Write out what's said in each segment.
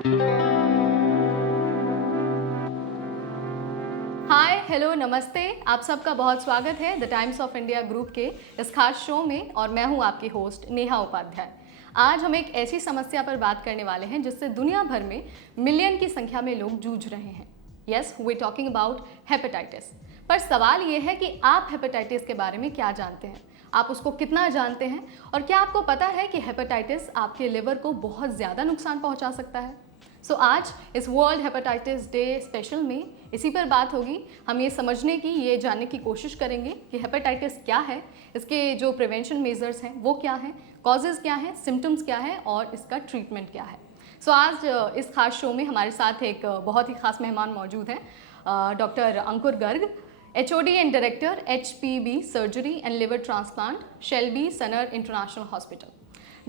Hi hello नमस्ते, आप सबका बहुत स्वागत है the Times of India group के इस खास शो में। और मैं हूं आपकी होस्ट नेहा उपाध्याय। आज हम एक ऐसी समस्या पर बात करने वाले हैं जिससे दुनिया भर में मिलियन की संख्या में लोग जूझ रहे हैं। Yes, we talking about hepatitis. पर सवाल ये है कि आप हेपेटाइटिस के बारे में क्या जानते हैं, आप उसको कितना जानते हैं, और क्या आपको पता है कि हेपेटाइटिस आपके लिवर को बहुत ज़्यादा नुकसान पहुंचा सकता है। सो आज इस वर्ल्ड हेपेटाइटिस डे स्पेशल में इसी पर बात होगी। हम ये समझने की, ये जानने की कोशिश करेंगे कि हेपेटाइटिस क्या है, इसके जो प्रिवेंशन मेजर्स हैं वो क्या हैं, कॉजेज़ क्या हैं, सिम्टम्स क्या है और इसका ट्रीटमेंट क्या है। सो आज इस खास शो में हमारे साथ एक बहुत ही खास मेहमान मौजूद हैं, doctor Ankur Garg, HOD and director HPB surgery and liver transplant, Shalby Sanar international hospital.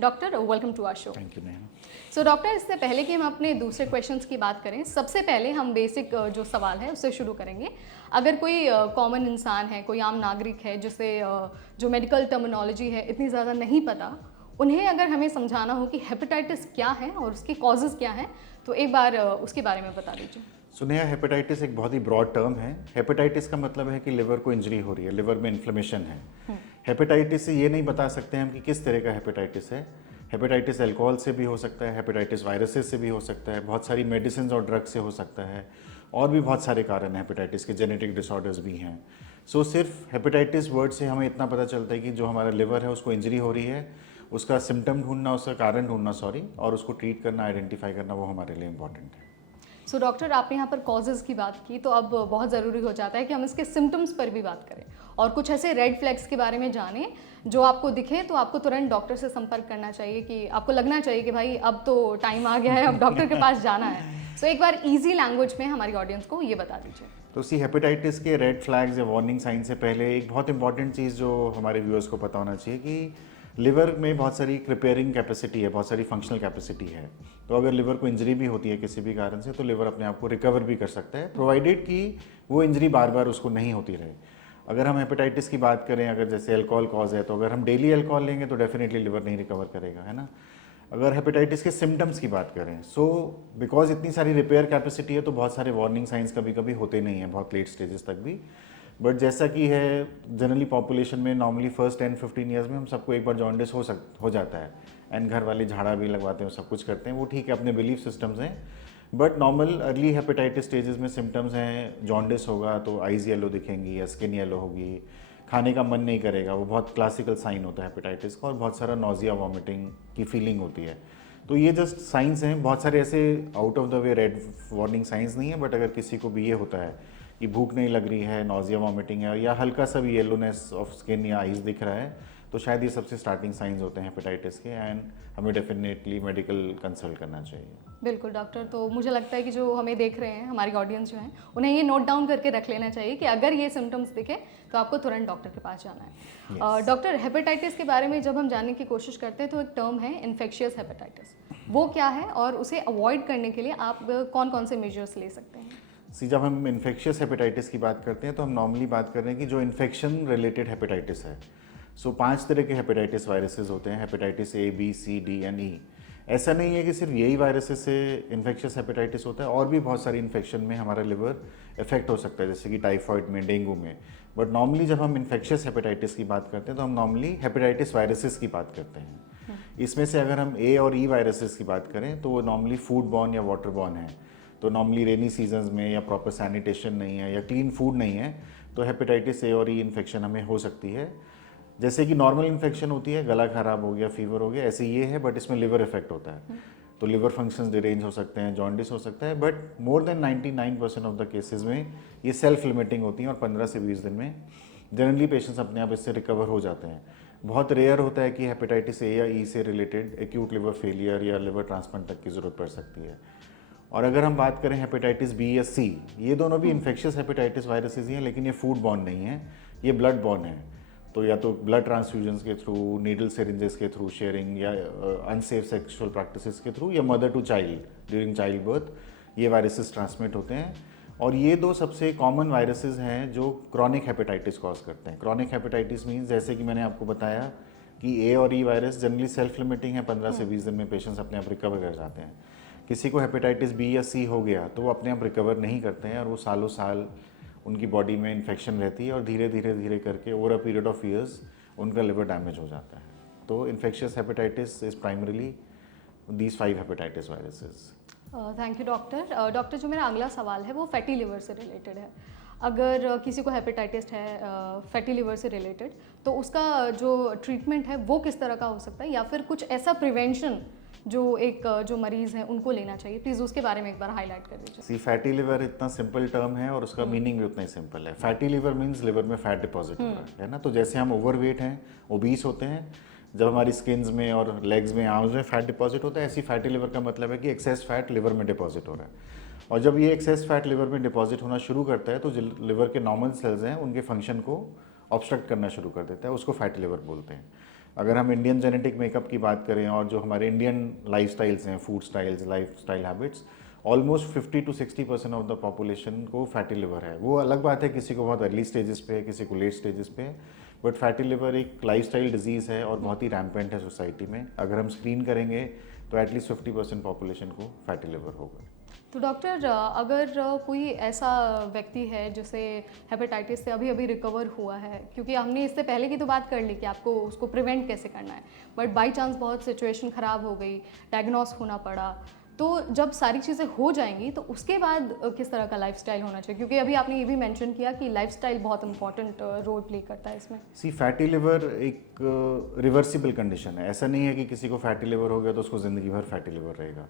Doctor, welcome to our show. Thank you Neha. So doctor, इससे पहले कि हम अपने दूसरे क्वेश्चंस की बात करें, सबसे पहले हम बेसिक जो सवाल है उससे शुरू करेंगे। अगर कोई कॉमन इंसान है, कोई आम नागरिक है जिसे जो मेडिकल टर्मिनोलॉजी है इतनी ज़्यादा नहीं पता, उन्हें अगर हमें समझाना हो कि हेपेटाइटिस क्या है और उसके कॉजेज़ क्या हैं, तो एक बार उसके बारे में बता दीजिए। सुनिए, हेपेटाइटिस एक बहुत ही ब्रॉड टर्म है। हेपेटाइटिस का मतलब है कि लिवर को इंजरी हो रही है, लिवर में इन्फ्लेमेशन है। हेपेटाइटिस से ये नहीं बता सकते हम कि किस तरह का हेपेटाइटिस है। हेपेटाइटिस अल्कोहल से भी हो सकता है, हेपेटाइटिस वायरसेस से भी हो सकता है, बहुत सारी मेडिसिन और ड्रग से हो सकता है, और भी बहुत सारे कारण हैं हेपेटाइटिस के, जेनेटिक डिसऑर्डर्स भी हैं। सो सिर्फ हेपेटाइटिस वर्ड से हमें इतना पता चलता है कि जो हमारा लिवर है उसको इंजरी हो रही है, उसका सिम्टम ढूंढना, उसका कारण ढूंढना और उसको ट्रीट करना, आइडेंटिफाई करना, वो हमारे लिए इंपॉर्टेंट है। सो डॉक्टर, आपने यहाँ पर कॉजेज़ की बात की, तो अब बहुत ज़रूरी हो जाता है कि हम इसके सिम्टम्स पर भी बात करें और कुछ ऐसे रेड फ्लैग्स के बारे में जानें जो आपको दिखे तो आपको तुरंत डॉक्टर से संपर्क करना चाहिए, कि आपको लगना चाहिए कि भाई अब तो टाइम आ गया है, अब डॉक्टर के पास जाना है। सो एक बार ईजी लैंग्वेज में हमारी ऑडियंस को ये बता दीजिए। तो सी हेपेटाइटिस के रेड फ्लैग्स या वार्निंग साइन से पहले एक बहुत इंपॉर्टेंट चीज़ जो हमारे व्यूअर्स को पता होना चाहिए कि लिवर में बहुत सारी रिपेयरिंग कैपेसिटी है, बहुत सारी फंक्शनल कैपेसिटी है। तो अगर लिवर को इंजरी भी होती है किसी भी कारण से, तो लिवर अपने आप को रिकवर भी कर सकता है, प्रोवाइडेड कि वो इंजरी बार बार उसको नहीं होती रहे। अगर हम हेपेटाइटिस की बात करें, अगर जैसे अल्कोहल कॉज है, तो अगर हम डेली अल्कोहल लेंगे तो डेफिनेटली लिवर नहीं रिकवर करेगा, है ना। अगर हेपेटाइटिस के सिम्टम्स की बात करें, सो बिकॉज इतनी सारी रिपेयर कैपेसिटी है तो बहुत सारे वार्निंग साइंस कभी कभी होते नहीं हैं, बहुत लेट स्टेजेस तक भी। बट जैसा कि है जनरली पॉपुलेशन में, नॉर्मली फर्स्ट 10-15 ईयर्स में हम सबको एक बार जॉन्डिस हो जाता है, एंड घर वाले झाड़ा भी लगवाते हैं, सब कुछ करते हैं, वो ठीक है, अपने बिलीफ सिस्टम्स हैं। But normal early hepatitis stages में सिम्टम्स हैं, जॉन्डिस होगा तो आइज येलो दिखेंगी या स्किन येलो होगी, खाने का मन नहीं करेगा, वो बहुत क्लासिकल साइन होता है हेपेटाइटिस का, और बहुत सारा नोजिया, वॉमिटिंग की फीलिंग होती है। तो ये जस्ट साइंस हैं, बहुत सारे ऐसे out of the way red warning science नहीं है। बट अगर किसी को भी ये होता है कि भूख नहीं लग रही है, नोजिया, वॉमिटिंग है, या हल्का सा भी येलोनेस ऑफ स्किन या आइज दिख रहा है, तो शायद ये सबसे स्टार्टिंग साइंस होते हैं हेपेटाइटिस के, एंड हमें डेफिनेटली मेडिकल कंसल्ट करना चाहिए। बिल्कुल डॉक्टर, तो मुझे लगता है कि जो हमें देख रहे हैं, हमारी ऑडियंस जो है, उन्हें ये नोट डाउन करके रख लेना चाहिए कि अगर ये सिम्टम्स दिखे तो आपको तुरंत डॉक्टर के पास जाना है। डॉक्टर, हेपेटाइटिस के बारे में जब हम जानने की कोशिश करते हैं तो एक टर्म है इन्फेक्शियस हेपेटाइटिस, वो क्या है और उसे अवॉइड करने के लिए आप कौन कौन से मेजर्स ले सकते हैं? सी, जब हम इन्फेक्शियस हेपेटाइटिस की बात करते हैं तो हम नॉर्मली बात कर रहे हैं कि जो इन्फेक्शन रिलेटेड हेपेटाइटिस है। सो 5 तरह के हेपेटाइटिस वायरसेस होते हैं, hepatitis A, B, C, D and E। ऐसा नहीं है कि सिर्फ यही वायरसेस से इन्फेक्शियस हेपेटाइटिस होता है, और भी बहुत सारी इन्फेक्शन में हमारा लिवर इफेक्ट हो सकता है, जैसे कि टाइफॉइड में, डेंगू में। बट नॉर्मली जब हम इन्फेक्शियस हेपेटाइटिस की बात करते हैं तो हम नॉर्मली हेपेटाइटिस वायरसेस की बात करते हैं। इसमें से अगर हम A और E वायरसेस की बात करें तो वो नॉर्मली फूड बॉर्न या वाटर बॉर्न है। तो नॉर्मली रेनी सीजन्स में या प्रॉपर सैनिटेशन नहीं है या क्लीन फूड नहीं है, तो हेपेटाइटिस A और E इन्फेक्शन हमें हो सकती है। जैसे कि नॉर्मल इन्फेक्शन होती है, गला खराब हो गया, फीवर हो गया, ऐसे ये है, बट इसमें लिवर इफेक्ट होता है, तो लिवर फंक्शंस डिरेंज हो सकते हैं, जॉन्डिस हो सकता है। But more than 99% of the cases में ये सेल्फ लिमिटिंग होती हैं, और 15 से 20 दिन में जनरली पेशेंट्स अपने आप इससे रिकवर हो जाते हैं। बहुत रेयर होता है कि हेपेटाइटिस A या E से रिलेटेड एक्यूट लिवर फेलियर या लिवर ट्रांसप्लांट तक की ज़रूरत पड़ सकती है। और अगर हम बात करें हेपेटाइटिस B या C, ये दोनों भी इन्फेक्शियस हेपेटाइटिस वायरसेस ही हैं, लेकिन ये फूड बॉर्न नहीं है, ये ब्लड बॉर्न है। तो या तो ब्लड ट्रांसफ्यूजन्स के थ्रू, नीडल सिरिंजेस के थ्रू शेयरिंग, या अनसेफ सेक्सुअल प्रैक्टिसेस के थ्रू, या mother to child during child birth, ये वायरसेस ट्रांसमिट होते हैं। और ये दो सबसे कॉमन वायरसेस हैं जो क्रॉनिक हेपेटाइटिस कॉज करते हैं। क्रॉनिक हेपेटाइटिस मीन्स, जैसे कि मैंने आपको बताया कि A और E virus generally self limiting है, 15 से 20 दिन में पेशेंट्स अपने आप रिकवर कर जाते हैं। किसी को हेपेटाइटिस बी या सी हो गया तो वो अपने आप रिकवर नहीं करते हैं और वो सालों साल उनकी बॉडी में इन्फेक्शन रहती है और धीरे धीरे धीरे करके over a period of years उनका लिवर डैमेज हो जाता है। तो infectious hepatitis is primarily these 5 hepatitis viruses. Thank you doctor. Doctor, जो मेरा अगला सवाल है वो फैटी लिवर से रिलेटेड है। अगर किसी को हेपेटाइटिस है फैटी लिवर से रिलेटेड, तो उसका जो ट्रीटमेंट है वो किस तरह का हो सकता है, या फिर कुछ ऐसा प्रिवेंशन जो जो मरीज़ हैं उनको लेना चाहिए, प्लीज़ उसके बारे में एक बार हाईलाइट कर दीजिए। सी फैटी लिवर इतना सिंपल टर्म है और उसका मीनिंग भी उतना ही सिंपल है। फैटी लिवर मीन्स लिवर में फैट डिपॉजिट हो रहा है ना। तो जैसे हम ओवरवेट हैं, ओबीस होते हैं, जब हमारी स्किन्स में और लेग्स में, आर्म्स में फैट डिपॉजिट होता है, ऐसी फैटी लिवर का मतलब है कि एक्सेस फैट लिवर में डिपॉजिट हो रहा है। और जब ये एक्सेस फैट लिवर में डिपॉजिट होना शुरू करता है तो जो लिवर के नॉर्मल सेल्स हैं उनके फंक्शन को ऑब्स्ट्रक्ट करना शुरू कर देता है, उसको फैटी लिवर बोलते हैं। अगर हम इंडियन जेनेटिक मेकअप की बात करें और जो हमारे इंडियन लाइफ स्टाइल्स हैं, food styles, life style habits, almost 50 to 60% of the population को फैटी लिवर है। वो अलग बात है, किसी को बहुत अर्ली स्टेजेस पे है, किसी को लेट स्टेजेस पे है, बट फैटी लिवर एक लाइफस्टाइल डिजीज़ है और बहुत ही रैम्पेंट है सोसाइटी में। अगर हम स्क्रीन करेंगे तो एटलीस्ट 50% पॉपुलेशन को फैटी लिवर होगा। तो डॉक्टर, अगर कोई ऐसा व्यक्ति है जिसे हेपेटाइटिस से अभी अभी रिकवर हुआ है, क्योंकि हमने इससे पहले की तो बात कर ली कि आपको उसको प्रिवेंट कैसे करना है, बट बाय चांस बहुत सिचुएशन ख़राब हो गई, डायग्नोस होना पड़ा, तो जब सारी चीज़ें हो जाएंगी तो उसके बाद किस तरह का लाइफस्टाइल होना चाहिए, क्योंकि अभी आपने ये भी मेंशन किया कि लाइफस्टाइल बहुत इंपॉर्टेंट रोल प्ले करता है इसमें। सी फैटी लिवर एक रिवर्सिबल कंडीशन है। ऐसा नहीं है कि किसी को फैटी लिवर हो गया तो उसको ज़िंदगी भर फैटी लिवर रहेगा।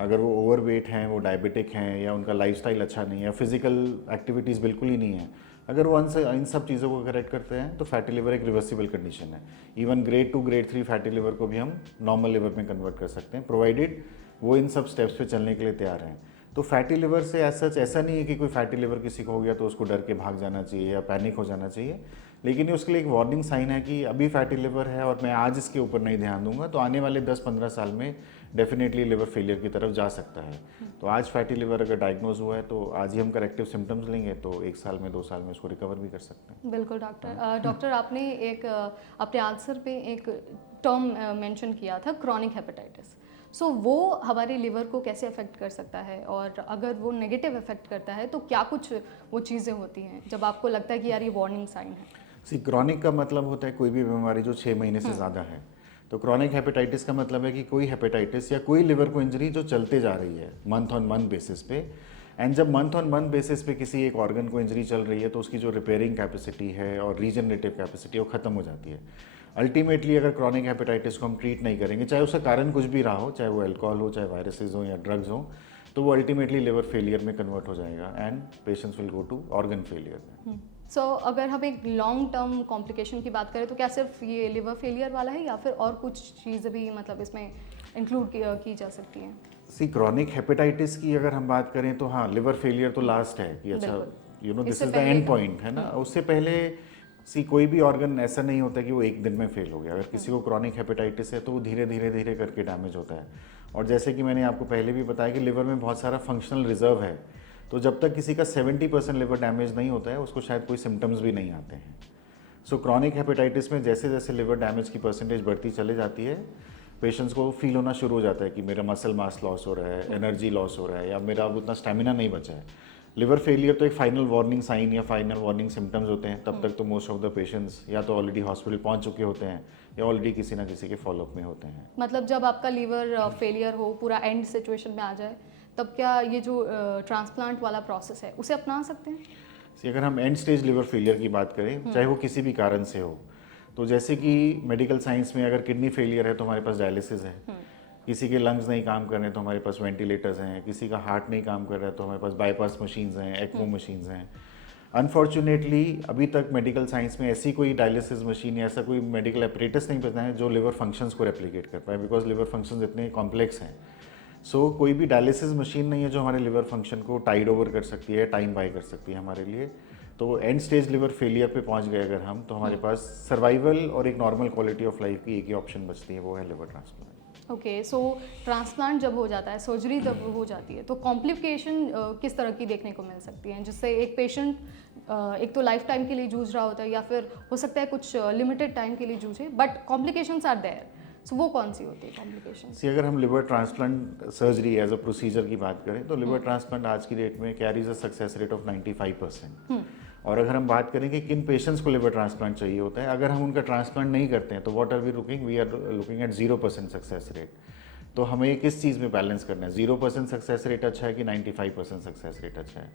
अगर वो ओवरवेट हैं, वो डायबिटिक हैं, या उनका लाइफस्टाइल अच्छा नहीं है, फिजिकल एक्टिविटीज़ बिल्कुल ही नहीं है, अगर वो इन सब चीज़ों को करेक्ट करते हैं तो फैटी लिवर एक रिवर्सिबल कंडीशन है। Even grade 2 grade 3 fatty liver को भी हम नॉर्मल लिवर में कन्वर्ट कर सकते हैं, प्रोवाइडेड वो इन सब स्टेप्स पे चलने के लिए तैयार हैं। तो फैटी लिवर से सच ऐसा नहीं है कि कोई फैटी लिवर किसी को हो गया तो उसको डर के भाग जाना चाहिए या पैनिक हो जाना चाहिए, लेकिन ये उसके लिए एक वार्निंग साइन है कि अभी फैटी लिवर है और मैं आज इसके ऊपर नहीं ध्यान दूंगा तो आने वाले 10-15 साल में डेफिनेटली लिवर फेलियर की तरफ जा सकता है। तो आज फैटी लिवर अगर डायग्नोज हुआ है तो आज ही हम करेक्टिव सिम्टम्स लेंगे तो 1 साल में 2 साल में उसको रिकवर भी कर सकते हैं। बिल्कुल डॉक्टर। डॉक्टर, आपने एक अपने आंसर पे एक टर्म मेंशन किया था, क्रॉनिक हेपेटाइटिस। सो वो हमारे लिवर को कैसे अफेक्ट कर सकता है, और अगर वो नेगेटिव अफेक्ट करता है तो क्या कुछ वो चीज़ें होती हैं जब आपको लगता है कि यार ये वार्निंग साइन है? सी क्रॉनिक का मतलब होता है कोई भी बीमारी जो 6 महीने से ज़्यादा है। तो क्रॉनिक हेपेटाइटिस का मतलब है कि कोई हेपेटाइटिस या कोई लिवर को इंजरी जो चलते जा रही है मंथ ऑन मंथ बेसिस पे। एंड जब मंथ ऑन मंथ बेसिस पे किसी एक ऑर्गन को इंजरी चल रही है तो उसकी जो रिपेयरिंग कैपेसिटी है और रीजनरेटिव कैपेसिटी वो ख़त्म हो जाती है। अल्टीमेटली अगर क्रॉनिक हेपेटाइटिस को हम ट्रीट नहीं करेंगे, चाहे उसका कारण कुछ भी रहा हो, चाहे वो अल्कोहल हो, चाहे वायरसेस हो या ड्रग्स हो, तो वो अल्टीमेटली लिवर फेलियर में कन्वर्ट हो जाएगा and patients will go to organ failure. So अगर हम एक लॉन्ग टर्म कॉम्प्लिकेशन की बात करें तो क्या सिर्फ ये लिवर फेलियर वाला है, या फिर और कुछ चीज़ें भी मतलब इसमें इंक्लूड की जा सकती हैं? सी क्रॉनिक हेपेटाइटिस की अगर हम बात करें तो हाँ, लिवर फेलियर तो लास्ट है कि अच्छा this is the end point है ना। उससे पहले सी कोई भी ऑर्गन ऐसा नहीं होता कि वो एक दिन में फेल हो गया। अगर किसी को क्रॉनिक हेपेटाइटिस है तो वो धीरे धीरे धीरे करके डैमेज होता है। और जैसे कि मैंने आपको पहले भी बताया कि लिवर में बहुत सारा फंक्शनल रिजर्व है, तो जब तक किसी का 70% लिवर डैमेज नहीं होता है उसको शायद कोई सिम्टम्स भी नहीं आते हैं। सो क्रॉनिक हेपेटाइटिस में जैसे जैसे लिवर डैमेज की परसेंटेज बढ़ती चले जाती है, पेशेंट्स को फील होना शुरू हो जाता है कि मेरा मसल मास लॉस हो रहा है, एनर्जी लॉस हो रहा है, या मेरा अब उतना स्टेमिना नहीं बचा है। लिवर फेलियर तो एक फाइनल वार्निंग साइन या फाइनल वार्निंग सिम्टम्स होते हैं। तब तक तो मोस्ट ऑफ द पेशेंट्स या तो ऑलरेडी हॉस्पिटल पहुंच चुके होते हैं या ऑलरेडी किसी ना किसी के फॉलोअप में होते हैं। मतलब जब आपका लीवर फेलियर हो, पूरा एंड सिचुएशन में आ जाए, तब क्या ये जो ट्रांसप्लांट वाला प्रोसेस है उसे अपना सकते हैं? अगर हम एंड स्टेज लिवर फेलियर की बात करें, चाहे वो किसी भी कारण से हो, तो जैसे कि मेडिकल साइंस में अगर किडनी फेलियर है तो हमारे पास डायलिसिस है, किसी के लंग्स नहीं काम कर रहे हैं तो हमारे पास वेंटिलेटर्स हैं, किसी का हार्ट नहीं काम कर रहा है तो हमारे पास बाईपास मशीन्स हैं, एक्मो मशीन्स हैं। अनफॉर्चुनेटली अभी तक मेडिकल साइंस में ऐसी कोई डायलिसिस मशीन या ऐसा कोई मेडिकल एपरेटस नहीं पता है जो लिवर फंक्शंस को रेप्लिकेट कर पाए, बिकॉज लिवर फंक्शंस इतने कॉम्प्लेक्स हैं। सो कोई भी डायलिसिस मशीन नहीं है जो हमारे लिवर फंक्शन को टाइड ओवर कर सकती है, टाइम बाय कर सकती है हमारे लिए। तो एंड स्टेज लिवर फेलियर पे पहुंच गए अगर हम, तो हमारे पास सर्वाइवल और एक नॉर्मल क्वालिटी ऑफ लाइफ की एक ही ऑप्शन बचती है, वो है लिवर ट्रांसप्लांट। ओके, सो ट्रांसप्लांट जब हो जाता है, सर्जरी जब हो जाती है, तो कॉम्प्लिकेशन किस तरह की देखने को मिल सकती हैं, जिससे एक पेशेंट एक तो लाइफ टाइम के लिए जूझ रहा होता है, या फिर हो सकता है कुछ लिमिटेड टाइम के लिए जूझे, but complications are there. So वो कौन सी होती है कॉम्प्लिकेशन? सी अगर हम liver transplant surgery as a procedure की बात करें तो लिवर ट्रांसप्लांट आज की डेट में carries a success rate of 95%। और अगर हम बात करें कि किन पेशेंट्स को लिवर ट्रांसप्लांट चाहिए होता है, अगर हम उनका ट्रांसप्लांट नहीं करते हैं तो what are we looking, we are looking at 0% success rate. तो हमें किस चीज़ में बैलेंस करना है, 0% सक्सेस रेट अच्छा है कि 95% सक्सेस रेट अच्छा है?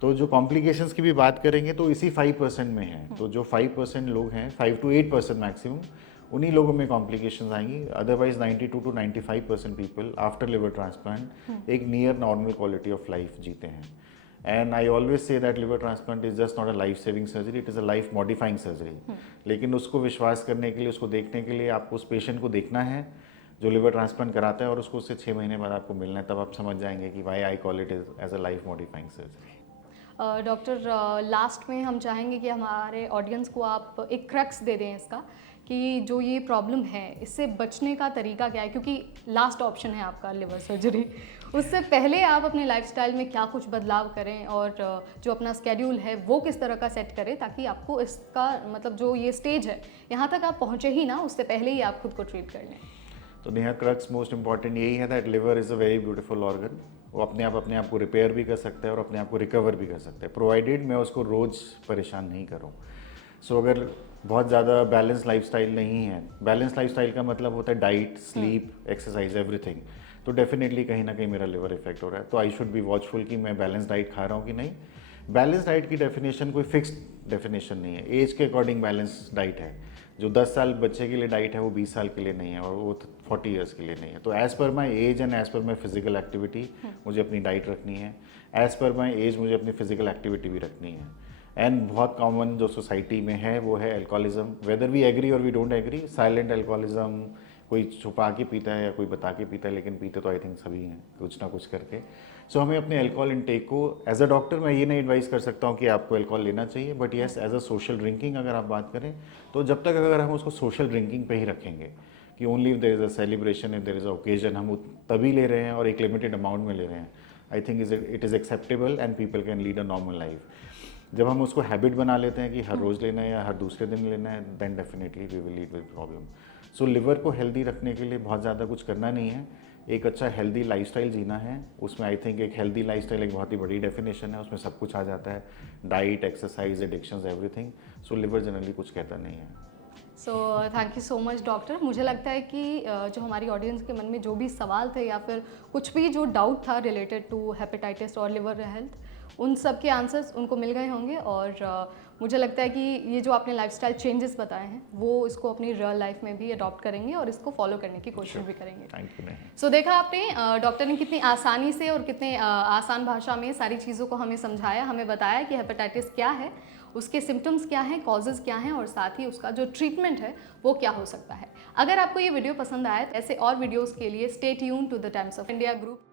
तो जो कॉम्प्लिकेशंस की भी बात करेंगे तो इसी 5% में है। तो जो 5% लोग हैं, 5 to 8% मैक्सिमम, उन्हीं लोगों में कॉम्प्लिकेशंस आएंगी। Otherwise 92 to 95% people after liver transplant एक near normal quality of life जीते हैं। And I always say that liver transplant is just not a life saving surgery, it is a life modifying surgery. लेकिन उसको विश्वास करने के लिए, उसको देखने के लिए आपको उस पेशेंट को देखना है जो लिवर ट्रांसप्लांट कराता है, और उसको उससे 6 महीने बाद आपको मिलना है, तब आप समझ जाएंगे कि why I call it as a life modifying surgery. Doctor, last में हम चाहेंगे कि हमारे ऑडियंस को आप एक क्रक्स दे दें इसका, कि जो ये प्रॉब्लम है इससे बचने का तरीका क्या है, क्योंकि लास्ट ऑप्शन है आपका लिवर सर्जरी। उससे पहले आप अपने लाइफस्टाइल में क्या कुछ बदलाव करें और जो अपना स्केड्यूल है वो किस तरह का सेट करें, ताकि आपको इसका मतलब जो ये स्टेज है यहाँ तक आप पहुँचे ही ना, उससे पहले ही आप खुद को ट्रीट कर लें। तो नेहा, क्रक्स मोस्ट इंपॉर्टेंट यही है that liver is a very beautiful organ. वो अपने आप को रिपेयर भी कर सकता है और अपने आप को रिकवर भी कर सकता है, प्रोवाइडेड मैं उसको रोज़ परेशान नहीं करूँ। सो अगर बहुत ज़्यादा बैलेंस लाइफस्टाइल नहीं है, बैलेंस लाइफस्टाइल का मतलब होता है डाइट, स्लीप, एक्सरसाइज, एवरीथिंग, तो डेफिनेटली कहीं ना कहीं मेरा लिवर इफेक्ट हो रहा है। तो आई शुड बी वॉचफुल कि मैं बैलेंस डाइट खा रहा हूँ कि नहीं। बैलेंस डाइट की डेफिनेशन कोई फिक्स्ड डेफिनेशन नहीं है, एज के अकॉर्डिंग बैलेंस डाइट है। जो 10 साल बच्चे के लिए डाइट है वो 20 साल के लिए नहीं है, और वो 40 ईयर्स के लिए नहीं है। तो as per my age and as per my physical activity मुझे अपनी डाइट रखनी है, एज़ पर माई एज मुझे अपनी फिजिकल एक्टिविटी भी रखनी है। एंड बहुत कॉमन जो सोसाइटी में है वो है अल्कोहलिज्म, वेदर वी एग्री और we don't agree. Silent alcoholism, कोई छुपा के पीता है या कोई बता के पीता है, लेकिन पीते तो आई थिंक सभी हैं कुछ ना कुछ करके। सो हमें अपने अल्कोहल इंटेक को, एज अ डॉक्टर मैं ये नहीं एडवाइस कर सकता हूँ कि आपको अल्कोहल लेना चाहिए, but yes as a social drinking अगर आप बात करें तो जब तक अगर हम उसको सोशल ड्रिंकिंग पे ही रखेंगे कि only if there is a celebration, if there is a occasion, हम तभी ले रहे हैं और एक लिमिटेड अमाउंट में ले रहे हैं, I think it is acceptable and people can lead a normal life. जब हम उसको हैबिट बना लेते हैं कि हर रोज़ लेना है या हर दूसरे दिन लेना है, then definitely we will lead with problem. So liver को हेल्दी रखने के लिए बहुत ज़्यादा कुछ करना नहीं है, एक अच्छा हेल्दी लाइफस्टाइल जीना है। उसमें आई थिंक एक हेल्दी लाइफस्टाइल एक बहुत ही बड़ी डेफिनेशन है, उसमें सब कुछ आ जाता है, डाइट, एक्सरसाइज, एडिक्शंस, एवरीथिंग। सो लिवर जनरली कुछ कहता नहीं है। So thank you so much doctor. मुझे लगता है कि जो हमारी ऑडियंस के मन में जो भी सवाल थे या फिर कुछ भी जो डाउट था रिलेटेड टू हेपेटाइटिस और लिवर हेल्थ, उन सब के आंसर्स उनको मिल गए होंगे। और मुझे लगता है कि ये जो आपने लाइफस्टाइल चेंजेस बताए हैं वो इसको अपनी रियल लाइफ में भी अडॉप्ट करेंगे और इसको फॉलो करने की कोशिश भी करेंगे। Thank you. सो देखा आपने, डॉक्टर ने कितनी आसानी से और कितने आसान भाषा में सारी चीज़ों को हमें समझाया, हमें बताया कि हेपेटाइटिस क्या है, उसके सिम्टम्स क्या हैं, कॉजेज़ क्या हैं और साथ ही उसका जो ट्रीटमेंट है वो क्या हो सकता है। अगर आपको ये वीडियो पसंद आया तो ऐसे और वीडियोज़ के लिए stay tune to the Times of India group.